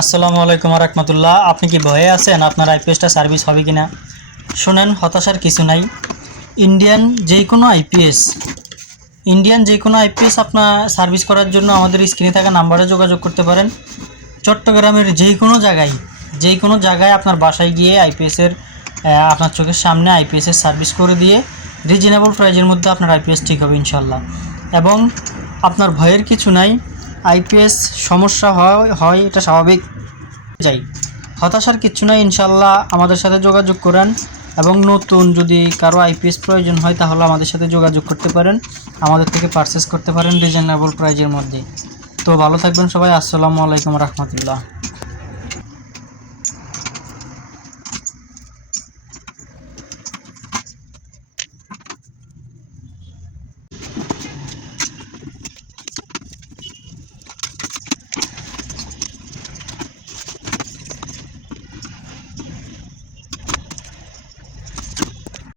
আসসালামু আলাইকুম রাহমাতুল্লাহ। আপনি কি ভয়ে আছেন আপনার আইপিএসটা সার্ভিস হবে কিনা? শুনেন, হতাশার কিছু নাই। ইন্ডিয়ান যে কোনো আইপিএস আপনার সার্ভিস করার জন্য আমাদের স্ক্রিনে থাকা নাম্বারে যোগাযোগ করতে পারেন। চট্টগ্রামের যে কোনো জায়গায় আপনার বাসায় গিয়ে আপনার চোখের সামনে আইপিএসের সার্ভিস করে দিয়ে রিজনেবল প্রাইজের মধ্যে আপনার আইপিএস ঠিক হবে ইনশাল্লাহ। এবং আপনার ভয়ের কিছু নাই। আইপিএস সমস্যা হয় এটা স্বাভাবিক। যাই, হতাশার কিচ্ছু নাই। ইনশাল্লাহ আমাদের সাথে যোগাযোগ করেন এবং নতুন যদি কারো আইপিএস প্রয়োজন হয় তাহলে আমাদের সাথে যোগাযোগ করতে পারেন, আমাদের থেকে পারচেস করতে পারেন রিজনেবল প্রাইজের মধ্যে। তো ভালো থাকবেন সবাই। আসসালামু আলাইকুম রহমতুল্লাহ।